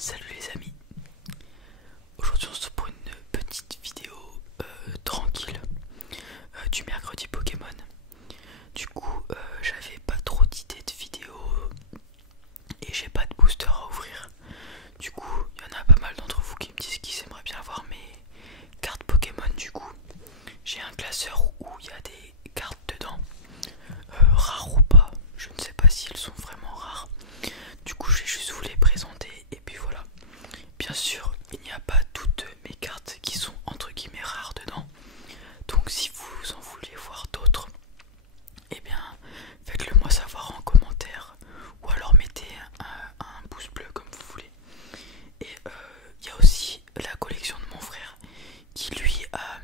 Salut les amis, aujourd'hui on se retrouve pour une petite vidéo tranquille du mercredi Pokémon. Du coup j'avais pas trop d'idées de vidéos et j'ai pas de booster à ouvrir. Du coup il y en a pas mal d'entre vous qui me disent qu'ils aimeraient bien voir mes cartes Pokémon. Du coup j'ai un classeur où il y a des cartes dedans, rares ou pas, je ne sais pas si elles sont vraiment rares. Du coup je vais juste vous les présenter et puis voilà. Bien sûr, il n'y a pas toutes mes cartes qui sont entre guillemets rares dedans. Donc si vous en voulez voir d'autres, eh bien faites-le moi savoir en commentaire. Ou alors mettez un pouce bleu comme vous voulez. Et il y a aussi la collection de mon frère qui lui a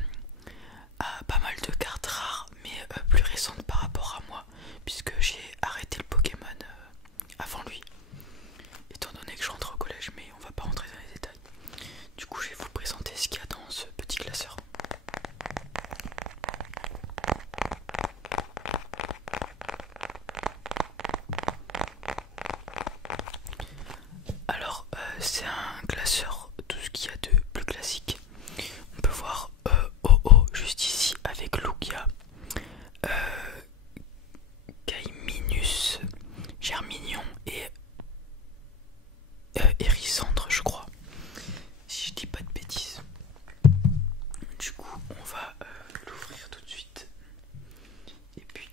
pas mal de cartes rares mais plus récentes par rapport à moi. Puisque j'ai arrêté le Pokémon avant lui. Étant donné que je rentre au collège, mais on va pas rentrer dans les détails. Du coup je vais vous présenter ce qu'il y a dans ce petit classeur. Alors c'est un classeur, tout ce qu'il y a de plus classique. On peut voir OO juste ici avec Lugia, Kaiminus, Germignon et Hérissandre je crois, si je dis pas de bêtises. Du coup on va l'ouvrir tout de suite et puis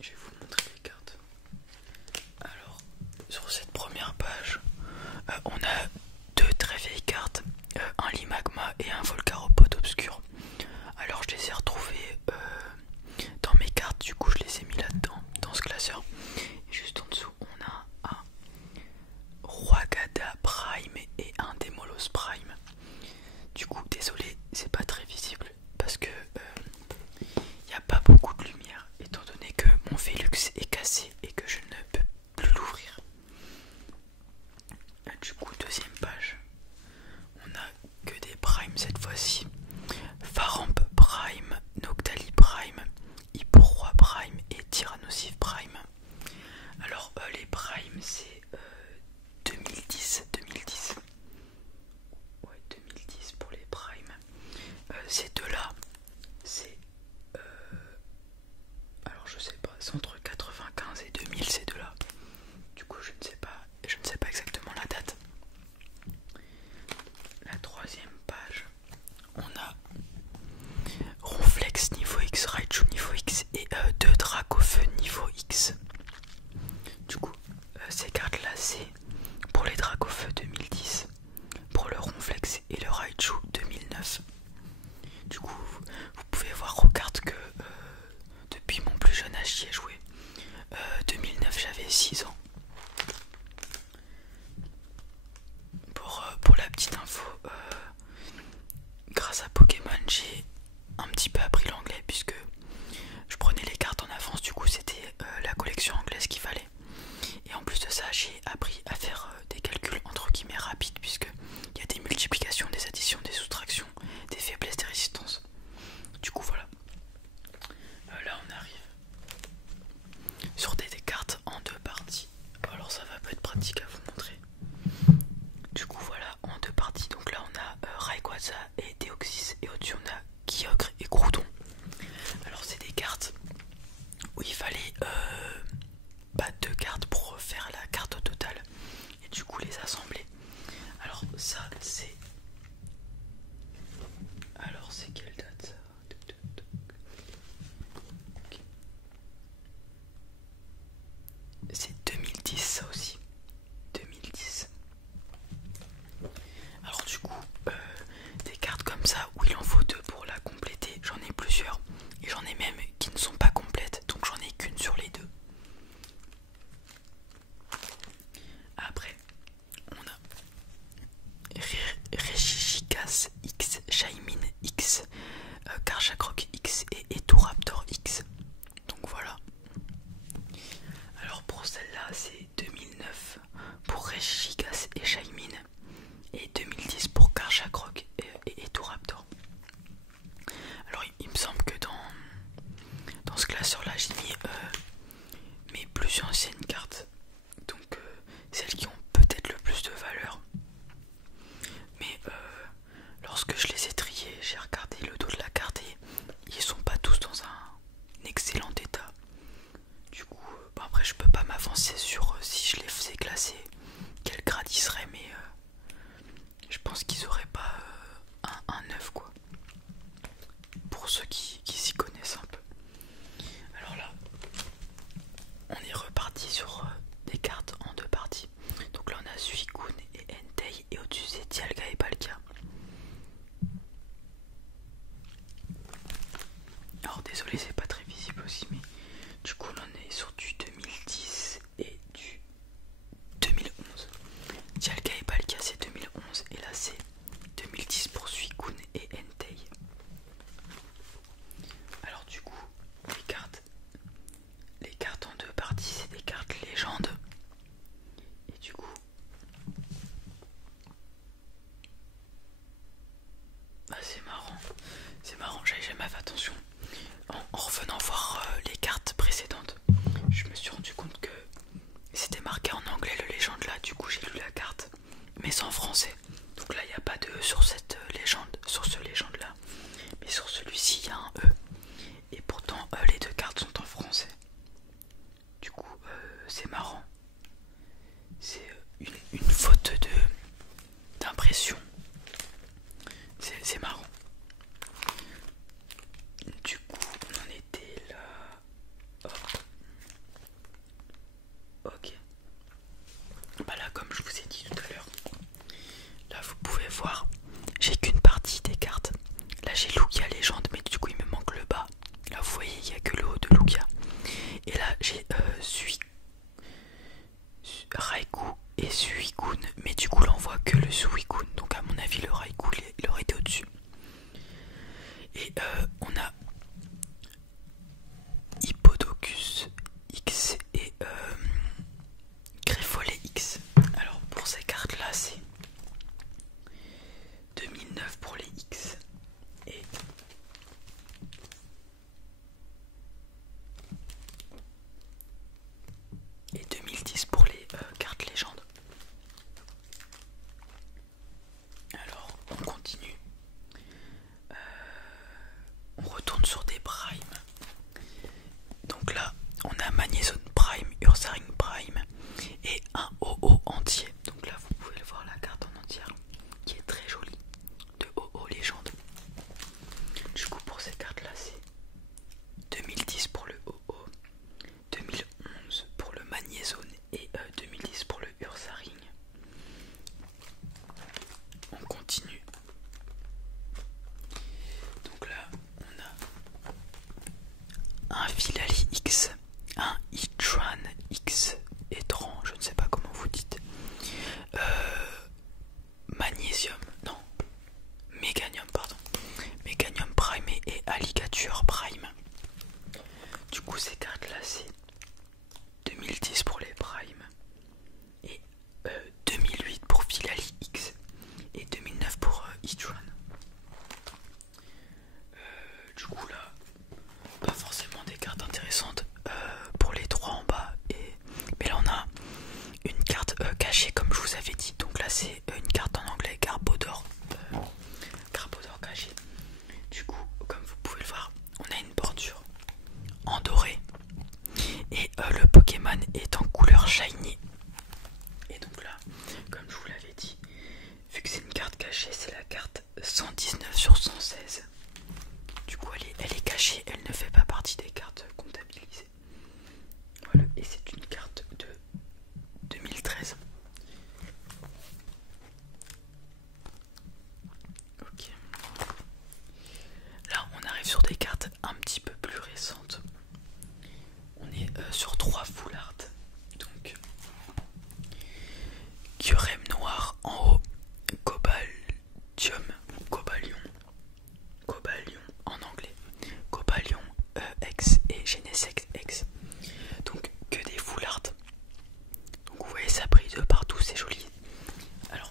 je vais vous montrer les cartes. Alors sur cette première page on a deux très vieilles cartes, un Limagma et un Volcaropode obscur. Alors je les ai retrouvées dans mes cartes, du coup je les ai mis là-dedans, dans ce classeur. Et juste en dessous on a un Roagada Prime et un Demolos Prime. Du coup désolé c'est pas très visible parce que il n'y a pas beaucoup de lumière étant donné que mon Velux est cassé et que je ne peux plus l'ouvrir. Du coup deuxième page, on a que des primes cette fois-ci. Faramp Prime, Noctali Prime, Hipporoi Prime et Tyrannosif Prime. Alors les primes c'est 2010. Ouais, 2010 pour les primes. Ces deux-là, c'est alors je sais pas, c'est entre 95 et 2000 ces deux-là. Du coup je ne sais pas exactement la date. La troisième page, on a Ronflex niveau X, Raichu niveau X et deux Dracofeu niveau X. Du coup ces cartes là c'est pour les Dracofeu 2010, pour le Ronflex et le Raichu 2009. Du coup vous pouvez voir aux cartes que depuis mon plus jeune âge j'y ai joué. 2009 j'avais 6 ans. Pour la petite info, grâce à Pokémon j'ai un petit peu appris l'anglais puisque je prenais les cartes en avance, du coup c'était la collection anglaise qu'il fallait. Et en plus de ça j'ai appris à faire des calculs entre guillemets rapides puisque il y a des multiplications, des additions, des soustractions, des faiblesses, des résistances. Du coup voilà. Là on arrive sur des cartes en deux parties. Alors ça va pas être pratique à vous montrer. Du coup voilà, en deux parties. Donc là on a Rayquaza et Deoxys et au-dessus on a Kyogre et Groudon. Alors c'est des cartes où il fallait deux cartes pour faire la carte au total et du coup les assembler. Alors ça c'est... Alors c'est quelle date ça? Okay. C'est 2010 ça aussi. 2010. Alors du coup des cartes comme ça où il en faut deux pour la compléter, j'en ai plusieurs et j'en ai même qui ne sont pas complètes, donc j'en ai qu'une sur les deux. Après on attention, en revenant voir les cartes précédentes, je me suis rendu compte que c'était marqué en anglais le légende là, du coup j'ai lu la carte, mais c'est en français. Donc là il n'y a pas de sur cette légende, sur ce légende là, mais sur celui-ci il y a un E. Et pourtant les deux cartes sont en français. Du coup c'est marrant. C'est une faute d'impression. C'est marrant. Du coup on en était là. Hop. Ok. Bah là comme je vous ai dit tout à l'heure, là vous pouvez voir, j'ai qu'une partie des cartes. Là j'ai Lugia légende, mais du coup il me manque le bas. Là vous voyez il n'y a que le haut de Lugia. Et là j'ai Raikou et Suicune, mais du coup là on voit que le Suicune, donc à mon avis le Raikou il aurait été au dessus. Et on a Hippodocus X et Griffolet X. Alors pour ces cartes là c'est 2009 pour les X et et 2010 pour les cartes légendes. Alors on continue. On retourne sur des primes. Donc là on a Magnézone Prime, Ursaring Prime et un OO entier. Donc là vous pouvez le voir la carte en entière qui est très jolie de OO légende. Du coup pour ces cartes là c'est 2010 pour le OO, 2011 pour le Magnézone et 2010 pour le Ursaring. On continue. Donc là on a un Filali X, un Itran X, Etran, je ne sais pas comment vous dites, Magnésium, non, Méganium pardon, Méganium Prime et Alligator Prime. Du coup ces cartes là c'est 2010 pour les Prime et 2008 pour Filali X et 2009 pour Itran. Du coup là pas forcément des cartes intéressantes pour les trois en bas mais là on a une carte cachée comme je vous avais dit. Donc là c'est une carte en anglais, Garbodor caché. Du coup comme vous pouvez le voir on a une bordure en doré et le Pokémon est en couleur shiny. Et donc là comme je vous l'avais dit, vu que c'est une carte cachée, c'est la carte 119 sur 116. Du coup elle est cachée, elle ne fait pas partie des cartes comptabilisées. Voilà, et c'est une carte de 2013. Ok. Là on arrive sur des cartes un petit peu plus récentes. On est sur 3 full art. Donc Kyurem noir en haut, Cobalion en anglais, Cobalion X et Genesect X. Donc que des full art. Donc vous voyez ça brille de partout, c'est joli. Alors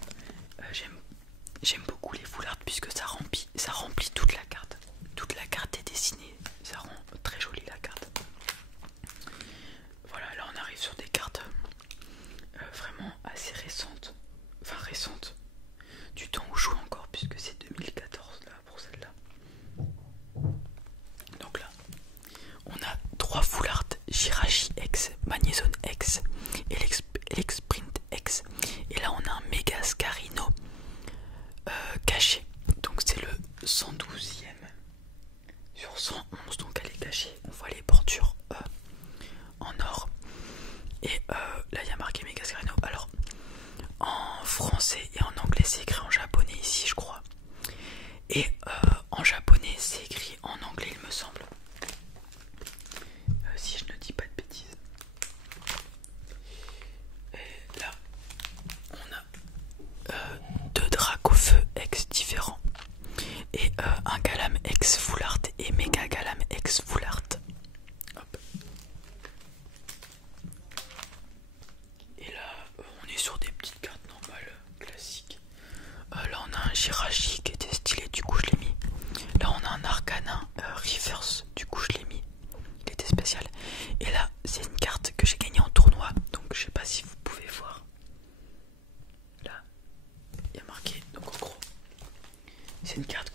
j'aime beaucoup les full art puisque ça remplit toute la carte. Toute la carte est dessinée, ça rend très jolie la carte. Voilà, là on arrive sur des cartes vraiment assez récentes. Enfin récentes. Du temps où je joue encore puisque c'est 2014 là pour celle-là. Donc là on a 3 full art, Jirachi X, Magnézone X et l'Exprint X. Et là on a un méga Scarino caché. Donc c'est le 112e sur 111, donc elle est cachée. On voit les bordures en or. Et là il y a marqué méga Scarino. Alors en français et en anglais c'est écrit en japonais ici je crois. Et en japonais c'est écrit en anglais il me semble. Si je ne dis pas de bêtises. Et là on a 2 Dracofeu X différents. Et un Galam X full art et méga Galam X full art. Hop. Et là on est sur des petites cartes normales, classiques. Là on a un Jirachi qui était stylé, du coup je l'ai mis. Là on a un Arcanin Rift spécial. Et là c'est une carte que j'ai gagnée en tournoi, donc je sais pas si vous pouvez voir. Là il y a marqué, donc en gros c'est une carte